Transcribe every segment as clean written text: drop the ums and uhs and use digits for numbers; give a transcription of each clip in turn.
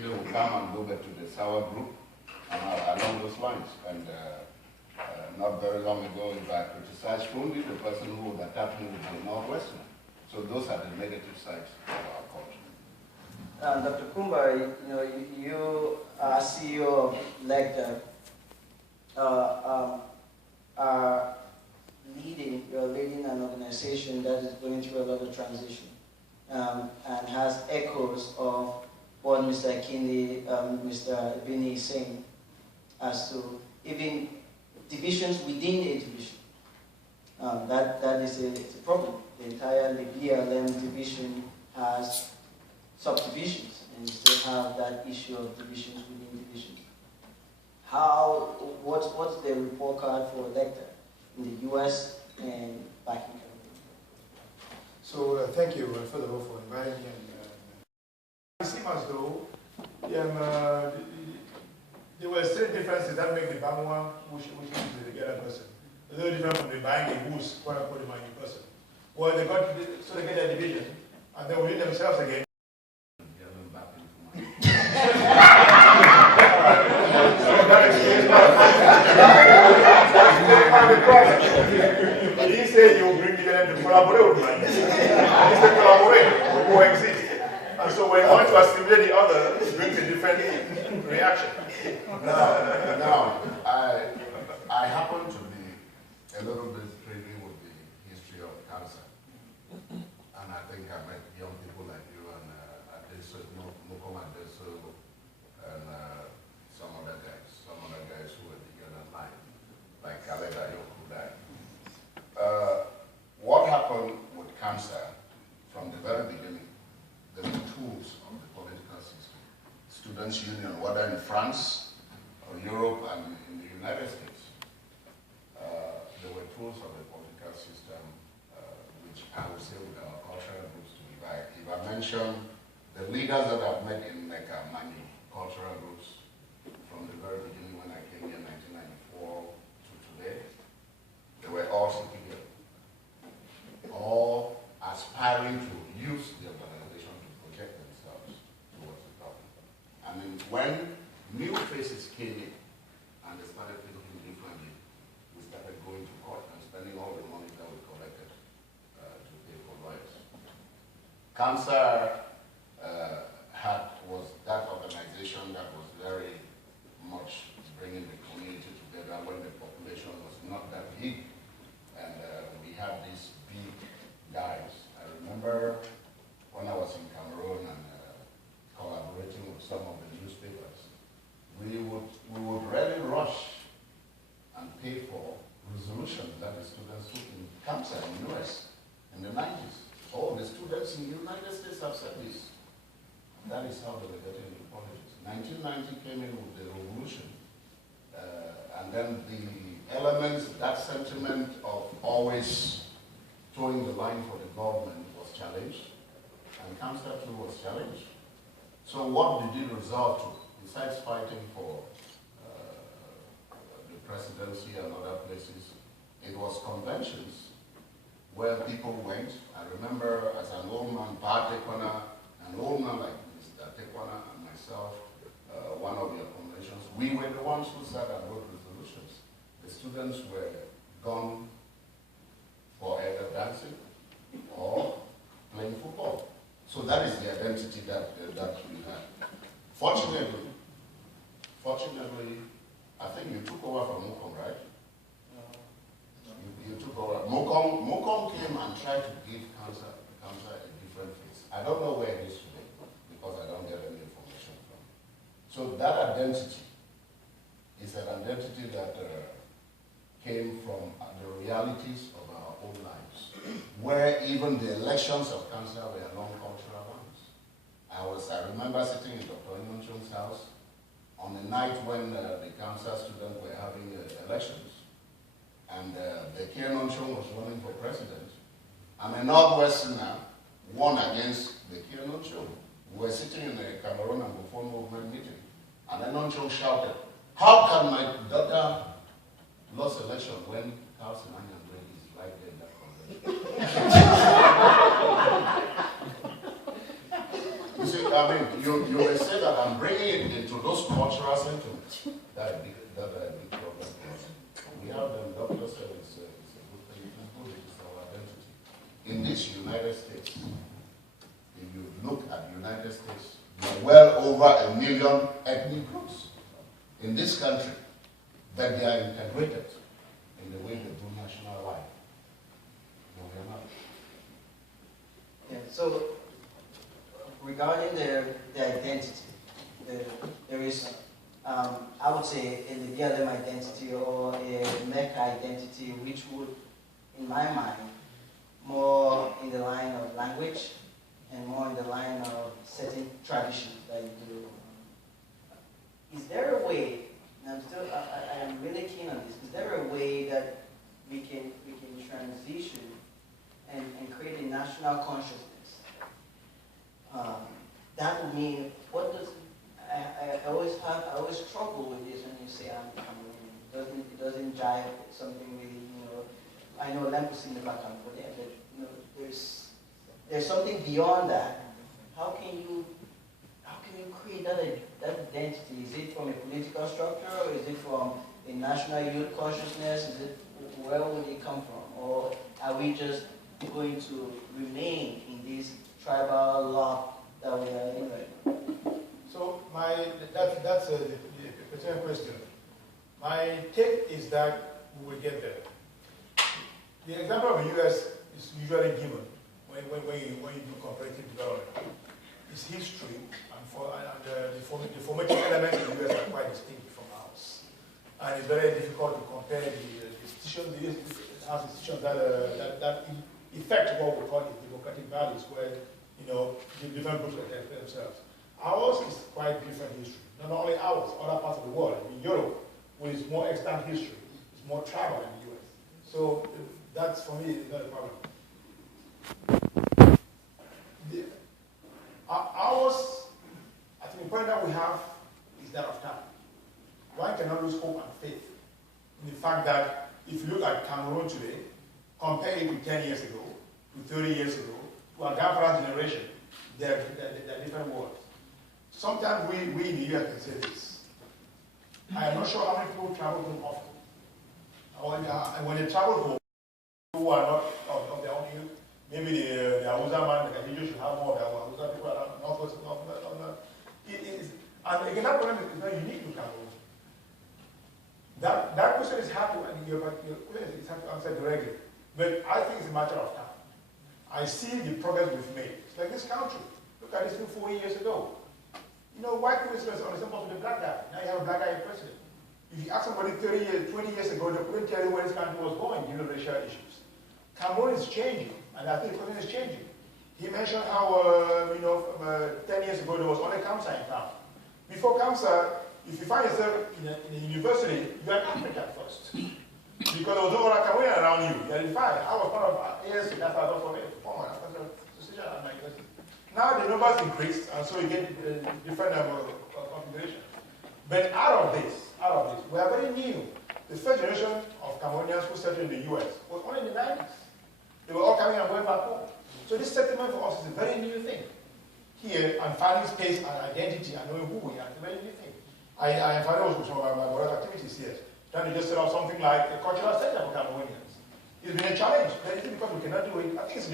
They will come and go back to the sour group and along those lines. And not very long ago, if I criticized Fundi, the person who would attack me would be Northwestern. So those are the negative sides of our culture. Dr. Kumba, you are CEO of LECTA, you're leading an organization that is going through a lot of transition and has echoes of what Mr. Akindi, Mr. Ebini is saying as to even divisions within a division. That is a problem. The entire BLM division has subdivisions, and you still have that issue of divisions within divisions. What's the report card for LECTA in the US and back in California? So thank you, first of all, for inviting me. It seems as though there were certain differences that make the Bangwa which is the other person. A little different from the buying the who's quote unquote the money person. Well, they get their division, and they within themselves again. But he said you bring them to collaborate with money. He said collaborate, we coexist. And so when you want to assimilate the other, it brings a different reaction. Now, I happen to be a little bit privy with the history of cancer. And I think I met young people like you and Mukoma Adeso and some other guys who were bigger than mine, like Kaleda Yokudai. What happened with cancer from the very beginning, the tools of the political system, students' union, whether in France or Europe and in the United States, there were tools of the political system which I would say with our cultural groups to divide. If I mention the leaders that I've met in Mecca, Manu, cultural groups, from the very beginning when I came here in 1994 to today, they were all sitting here, all aspiring to use the organization to project themselves towards the top. I mean, when new faces came in and they started thinking differently, we started going to court and spending all the money that we collected to pay for lawyers. Cancer was that organization that was very much bringing the community together when the population was not that big. And we had these big guys. I remember when I was in Cameroon and collaborating with some of the newspapers, we would really rush and pay for resolutions that the students took in cancer in the US in the 90s. Oh, the students in the United States have said this. That is how they were getting into politics. 1990 came in with the revolution. And then the elements, that sentiment of always towing the line for the government was challenged. And cancer too was challenged. So what did it result to? Besides fighting for the presidency and other places, it was conventions where people went. I remember as an old man, an old man like Mr. Tekwana and myself, one of your conventions, we were the ones who sat and wrote resolutions. The students were gone for either dancing or playing football. So that is the identity that we had. Fortunately, I think you took over from Mukom, right? You took over. Mukom came and tried to give cancer a different face. I don't know where it is today because I don't get any information from it. So that identity is an identity that came from the realities of our own lives, where even the elections of cancer were along cultural lines. I remember sitting in Dr. Inonchung's house on the night when the cancer students were having elections, and Bekir Nonchung was running for president, and a Northwesterner won against Bekir Nonchung. We were sitting in the Cameroon and Buffon movement meeting, and then Nonchung shouted, "How can my daughter lose election when Carlson Anyan is right there in that convention?" You see, I mean, you may say that I'm bringing it into those cultural sentiments that big problem for us. We have them, Dr. said it's a good thing, it's good, it's our identity. In this United States, if you look at the United States, there are well over 1 million ethnic groups in this country, but they are integrated in the way they do national life. No, we are not. Yeah, so regarding the identity, there is, I would say, a BLM identity or a Mecca identity, which would, in my mind, more in the line of language and more in the line of certain traditions that you do. Is there a way, and I am really keen on this, is there a way that we can transition and create a national consciousness? That would mean, what does, I always struggle with this when you say I'm Cameroonian. It doesn't jive with something really, I know Lempusin in the back but there's something beyond that. How can you create that identity? Is it from a political structure, or is it from a national youth consciousness? Where would it come from? Or are we just going to remain in this tribal lock that we are in right now? So that's a particular question. My take is that we will get there. The example of the U.S. is usually given when you do comparative development. It's history, and the formative elements in the U.S. are quite distinct from ours. And it's very difficult to compare the institutions that affect what we call the democratic values, where the different groups protect themselves. Ours is quite different history. Not only ours, other parts of the world. In Europe, with its more extant history, it's more tribal in the US. So that's, for me, not a problem. Ours, I think the point that we have is that of time. One cannot lose hope and faith in the fact that if you look at Cameroon today, compare it to 10 years ago, to 30 years ago, to our grandparents' generation, they're different worlds. Sometimes we in the US can say this. I am not sure how many people travel home often. And when they travel home, who are not of their own youth, maybe the Hausa man, the Kajiju should have more of their Hausa people are northwest. And again, that problem is not unique to Cameroon. That question is hard to answer directly. But I think it's a matter of time. I see the progress we've made. It's like this country. Look at this thing 4 years ago. White people is on the same with the black guy. Now you have a black guy president. If you ask somebody 30 years, 20 years ago, they couldn't tell you where this country was going, racial issues. Cameroon is changing, and I think the economy is changing. He mentioned how, 10 years ago, there was only Kamsa in town. Before Kamsa, if you find yourself in a university, you are African first. Because there was no other Cameroonian around you. You identified. I was part of ASC, that's why I was from it, former association at my university. Now the numbers increased, and so you get different configuration. But out of this, we are very new. The first generation of Cameroonians who settled in the US was only in the 90s. They were all coming and going back home. So this settlement for us is a very new thing. Here, and finding space and identity and knowing who we are, it's a very new thing. I am familiar with some of my brother's activities here, trying to just set up something like a cultural center for Cameroonians. It's been a challenge, but it's because we cannot do it. I think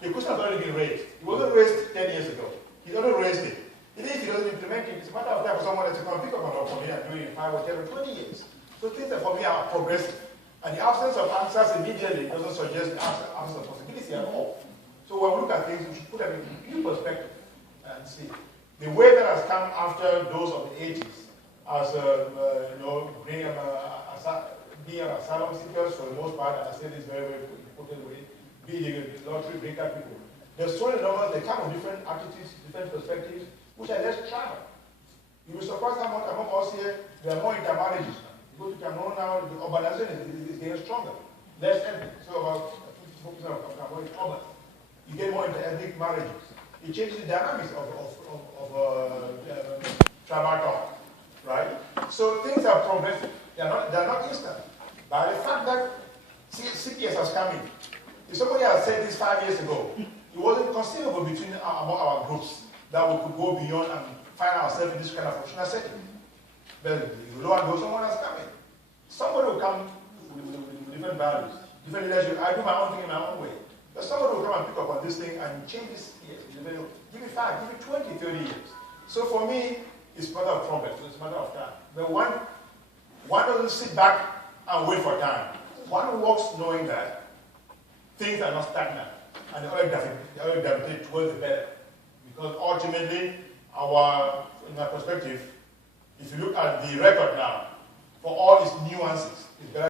the question has already been raised. It wasn't raised 10 years ago. He's already raised it. Even if he doesn't implement it, it's a matter of time for someone to come pick up on it and do it in 5 or 10 or 20 years. So things that for me are progressive. And the absence of answers immediately doesn't suggest the absence of possibility at all. So when we look at things, we should put them in new perspective and see. The way that has come after those of the 80s, as being an asylum seekers for the most part, and I say this very, very important way, be the lottery breaker people. There's so many numbers, they come with different attitudes, different perspectives, which are less travel. You will surprise how much among us here, there are more intermarriages now. You go to Cameroon now, the urbanization is getting stronger. Less ethnic. So about 50% of Cameroon is urban. You get more inter-ethnic marriages. It changes the dynamics of tribal talk, right? So things are progressive. They're not instant. But the fact that CPS has come in, if somebody had said this 5 years ago, it wasn't conceivable among our groups that we could go beyond and find ourselves in this kind of functional setting. But you don't want to know someone else coming. Somebody will come with different values, different leadership. I do my own thing in my own way. But somebody will come and pick up on this thing and change this. Yes, give me 5, give me 20, 30 years. So for me, it's a matter of progress. It's a matter of time. But one doesn't sit back and wait for time. One walks knowing that things are not stagnant and they always gravitate towards the better. Because ultimately, in our perspective, if you look at the record now, for all its nuances, it's better.